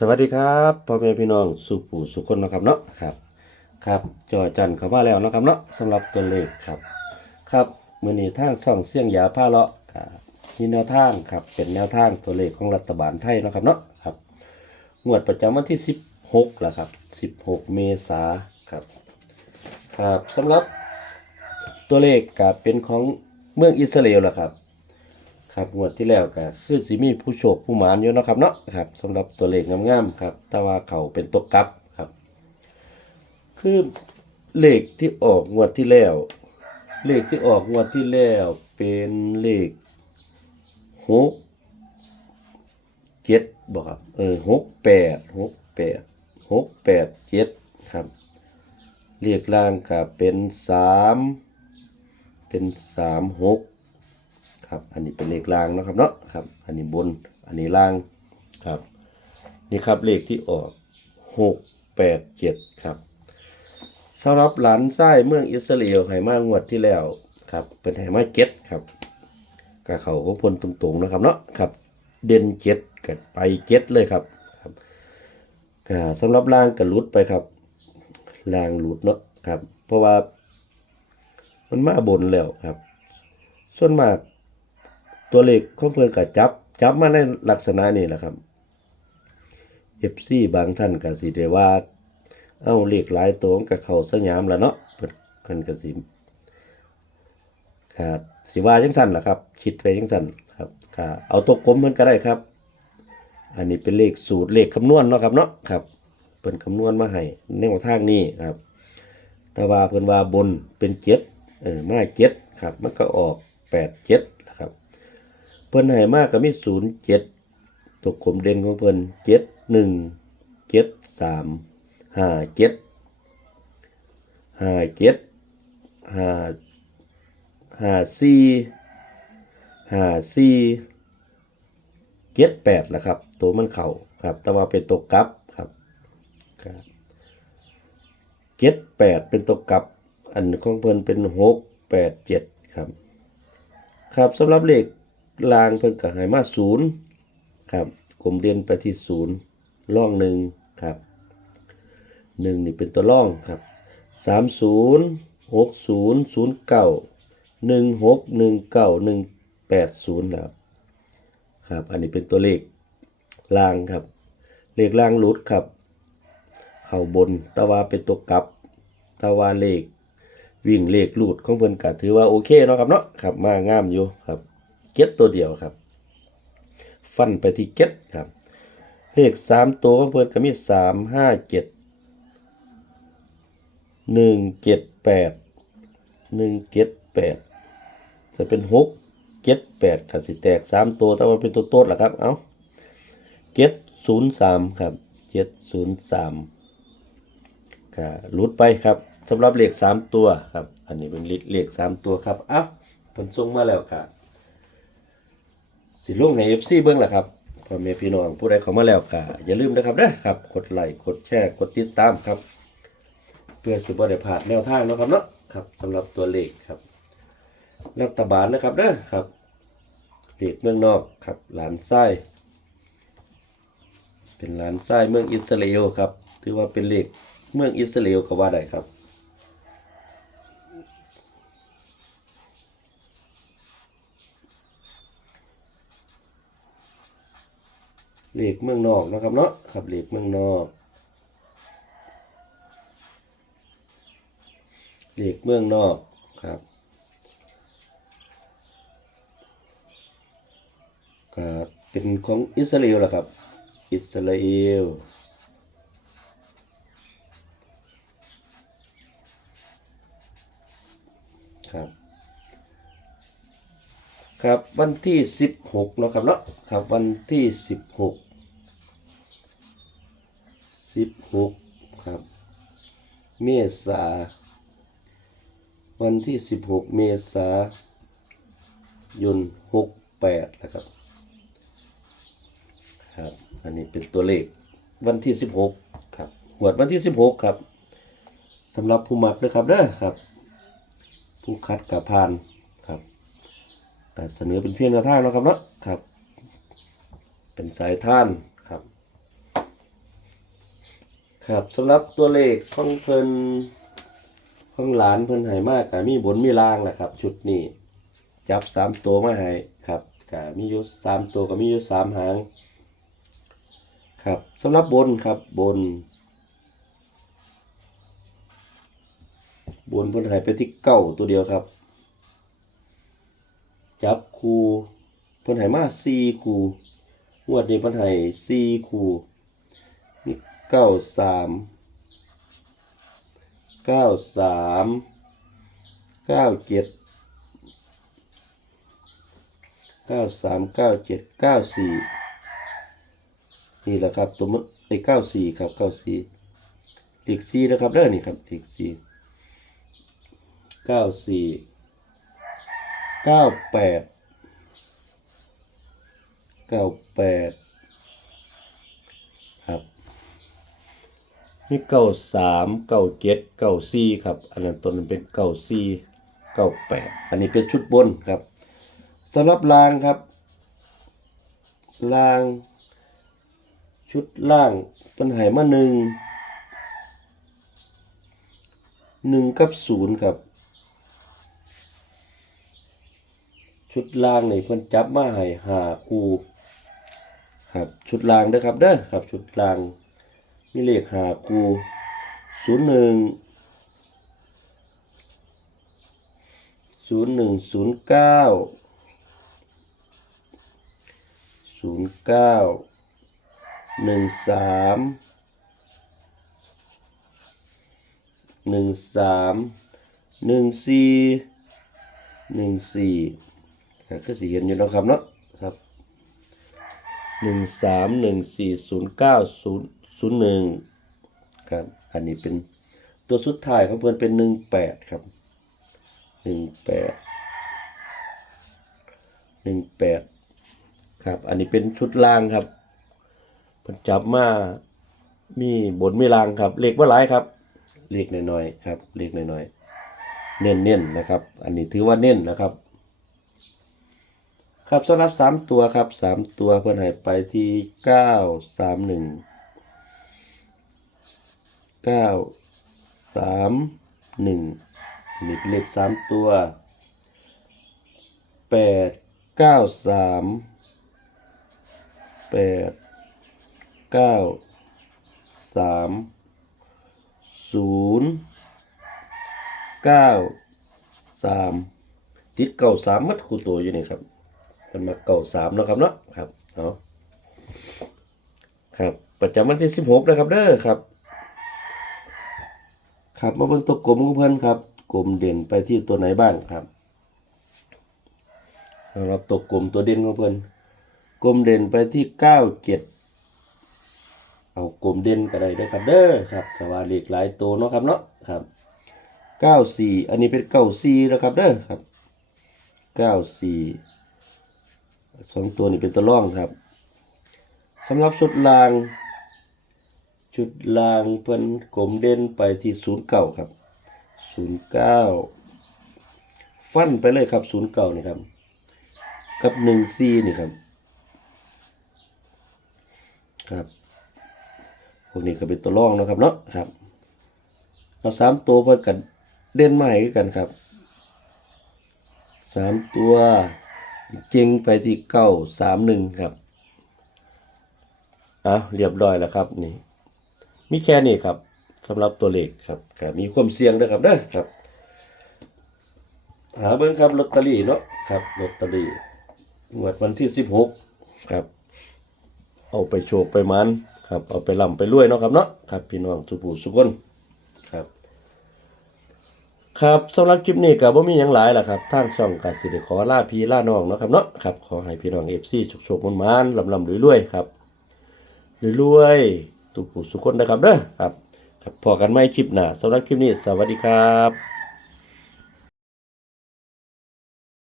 สวัสดีครับพ่อแม่พี่น้องสุปูสุคนนะครับเนาะครับ ครับจอจันเข้ามาแล้วนะครับเนาะสำหรับตัวเลขครับครับมือนี้ทางส่องเสียงยาผ้าเลาะอ่ามีแนวทางครับเป็นแนวทางตัวเลขของรัฐบาลไทยนะครับเนาะครับงวดประจำวันที่ 16แล้วครับ 16 เมษาครับครับสำหรับตัวเลขก็เป็นของเมืองอิสราเอลละครับ ครับงวดที่แล้วก็คือสิมีผู้โชคผู้หมานอยู่เนาะครับเนาะครับสำหรับตัวเลขงามๆครับ แต่ว่าเขาเป็นตัวกลับครับ คือเลขที่ออกงวดที่แล้ว เลขที่ออกงวดที่แล้วเป็นเลขหกเจ็ดบอกครับเออหกแปดหกแปดหกแปดเจ็ดครับเลขล่างก็เป็นสามเป็นสามหก ครับ อันนี้เป็นเลขล่างนะครับเนาะครับ อันนี้บน อันนี้ล่างครับ นี่ครับเลขที่ออกหกแปดเจ็ดครับสำหรับหลานไส้เมืองอิสราเอลไหมางวดที่แล้วครับ เป็นไหมาเจ็ดครับกะเขาก็พลตรงๆนะครับเนาะครับ เด่นเจ็ดกันไปเจ็ดเลยครับครับสำหรับล่างกับลุดไปครับล่างหลุดเนาะครับ เพราะว่ามันมาบนแล้วครับ ส่วนมาก ตัวเลขของเพื่นก็จับ จับมาในลักษณะนี้แหละครับ FC บางท่านก็สิได้ว่า เอาเลขหลายตัวมันก็เข้าสยามแล้วเนาะเพิ่นเพิ่นก็สิครับสิว่าจังซั่นล่ะครับ คิดไปจังซั่นครับก็เอาตัวกลมเพิ่นก็ได้ครับ อันนี้เป็นเลขสูตรเลขคำนวณเนาะครับเนาะครับเพิ่นคำนวณมาให้ในแนวทางนี้ครับแต่ว่าเพิ่นว่าบนเป็นเจ็ดเออมาเจ็ดครับ มันก็ออกแปดเจ็ด เพิ่นให้มากก็มีศูนย์เจ็ดตัวกลมเด่นของเพิ่นเจ็ดหนึ่งเจ็ดสามห้าเจ็ดห้าเจ็ดห้าห้าสี่ห้าสี่เจ็ดแปดละครับ ตัวมันเข่าครับ แต่ว่าเป็นตัวกับครับเจ็ดแปดเป็นตัวกับ อันของเพิ่นเป็นหกแปดเจ็ดครับ ครับสำหรับเลข ลางเพิ่นก็ให้มาศูนย์ครับกลมเด่นไปที่ศูนย์ล่องหนึ่งครับหนึ่งนี่เป็นตัวล่องครับสามศูนย์หกศูนย์ศูนย์เก้าหนึ่งหกหนึ่งเก้าหนึ่งแปดศูนย์ครับครับ อันนี้เป็นตัวเลขลางครับ เลขลางหลุดครับ เข้าบนตะวาเป็นตัวกลับตะวาเลขวิ่งเลขลูดของเพิ่นก็ถือว่าโอเคเนาะครับเนาะครับมางามอยู่ครับ เก็ตตัวเดียวครับ ฟันไปที่เก็ตครับ เลขสามตัวของเพิ่นก็มีสามห้าเจ็ดหนึ่งเจ็ดแปดหนึ่งเจ็ดแปดจะเป็นหกเจ็ดแปดครับสิแตกสามตัวแต่ว่าเป็นตัวโต๊ดล่ะครับ เอาเจ็ดศูนย์สามครับเจ็ดศูนย์สามก็หลุดไปครับสำหรับเลขสามตัวครับ อันนี้เป็นเลขสามตัวครับอ้าวผลส่งมาแล้วครับ สิลงใน FC เบิ้งแหละครับพ่อแม่พี่น้องผู้ใดเข้ามาแล้วก็อย่าลืมนะครับนะครับกดไลค์กดแชร์กดติดตามครับ เพื่อสิบ่ได้พลาดแนวทางเนาะครับเนาะครับสำหรับตัวเลขครับรัฐบาลนะครับนะครับเลขเมืองนอกครับหลานไส้เป็นหลานไส้เมืองอิสราเอลครับถือว่าเป็นเลขเมืองอิสราเอลก็ว่าได้ครับ เหลขเมืองนอกนะครับเนาะครับเหลขเมืองนอกเลขเมืองนอกครับก็เป็นของอิสราเอลแหละครับ อิสราเอลครับครับวันที่สิบหกเนาะครับเนาะครับวันที่สิบหก สิบหกครับ เมษา วันที่สิบหกเมษายนหกแปดนะครับ ครับ อันนี้เป็นตัวเลขวันที่สิบหกครับหวดวันที่สิบหกครับสำหรับผู้มักด้วยครับเด้อครับ ผู้คัดกับพานครับก็เสนอเป็นเพียงแนวทางนะครับเนาะครับ เป็นสายท่าน ครับสำหรับตัวเลขของเพิ่นของหลานเพิ่นให้มากก็มีบนมีล่างแหละครับ ชุดนี้จับสามตัวมาให้ครับก็มีอยู่สามตัวก็มีอยู่สามหาง ครับสำหรับบนครับบน บนเพิ่นให้ไปที่เก้าตัวเดียวครับ จับคูเพิ่นให้มาสี่คูงวดนี้เพิ่นให้สี่คู เก้าสามเก้าสามเก้าเจ็ดเก้าสามเก้าเจ็ดเก้าสี่นี่แหละครับตัวมันไอ้เก้าสี่ครับเก้าสี่เลขสี่นะครับเด้อนี่ครับเลขสี่เก้าสี่เก้าแปดเก้าแปดครับ มีเก้าสามเก้าเจ็ดเก้าสี่ครับ อันนั้นตัวนั้นเป็นเก้าสี่เก้าแปดอันนี้เป็นชุดบนครับสำหรับรางครับราง ชุดล่างปัญหามาหนึ่งหนึ่งกับศูนย์ครับ ชุดล่างนี่เพิ่นจับมาให้หาคูครับ ชุดล่างเด้อครับเด้อครับ ชุดล่าง มีเลขหาคูศูนย์หนึ่งศูนย์หนึ่งศูนย์เก้าศูนย์เก้าหนึ่งสามหนึ่งสามหนึ่งสี่หนึ่งสี่ก็สิเห็นอยู่นะครับเนาะครับหนึ่งสามหนึ่งสี่ศูนย์เก้าศูนย์ ศูนย์หนึ่งครับ อันนี้เป็นตัวสุดท้ายของเพื่อนเป็นหนึ่งแปดครับหนึ่งแปดหนึ่งแปดครับ อันนี้เป็นชุดล่างครับเพิ่นจับมามีบนมีลางครับ เลขว่าหลายครับ เลขน้อยๆครับ เลขน้อยๆเน้นๆนนะครับ อันนี้ถือว่าเน้นนะครับ ครับสำหรับสามตัวครับสามตัวเพิ่อนให้ไปที่เก้าสามหนึ่ง เก้าสามหนึ่งนี่เป็นเลขสามตัวแปดเก้าสามแปดเก้าสามศูนย์เก้าสามติดเก้าสามมัดคู่ตัวอยู่นี่ครับมันมาเก้าสามเนาะครับเนาะครับเอาครับ ประจำวันที่สิบหกนะครับเด้อครับ ครับมาเบิ่งตัวกลมของเพื่อนครับกลมเด่นไปที่ตัวไหนบ้างครับสำหรับตัวกลมตัวเด่นของเพื่อนกลมเด่นไปที่เก้าเจ็ดเอากลมเด่นก็ได้เด้อครับเด้อครับสว่าเลขหลายตัวเนาะครับเนาะครับเก้าสี่อันนี้เป็นเก้าสี่นะครับเด้อครับเก้าสี่สองตัวนี้เป็นตัวร่องครับสำหรับชุดลาง ชุดลางเพิ่นกลมเด่นไปที่ศูนย์เก้าครับศูนย์เก้าฟันไปเลยครับศูนย์เก้านี่ครับ กับหนึ่งสี่นี่ครับ ครับพวกนี้ก็เป็นตัวรองนะครับเนาะครับเอาสามตัวเพิ่นกันเด่นใหม่กันครับสามตัวเก่งไปที่เก้าสามหนึ่งครับอะเรียบร้อยแล้วครับนี่ มีแค่นี้ครับสำหรับตัวเลขครับก็มีความเสี่ยงด้วยครับเด้อครับ หาเบิ้งครับลอตเตอรี่เนาะครับลอตเตอรี่งวดวันที่สิบหกครับ เอาไปโชว์ไปมันครับ เอาไปล่ำไปรวยเนาะครับเนาะครับ พี่น้องสุภูสุคนครับ ครับสำหรับคลิปนี้ก็บ่มีหยังหลายล่ะครับทางช่องก็สิได้ขอลาพี่ลาน้องเนาะครับเนาะครับขอให้พี่น้อง FC สุขๆมันๆลำๆรวยๆครับรวยๆ ทุกผู้สุคนนะครับเด้อครับครับพอกันใหม่คลิปหน้าสำหรับคลิปนี้ สวัสดีครับ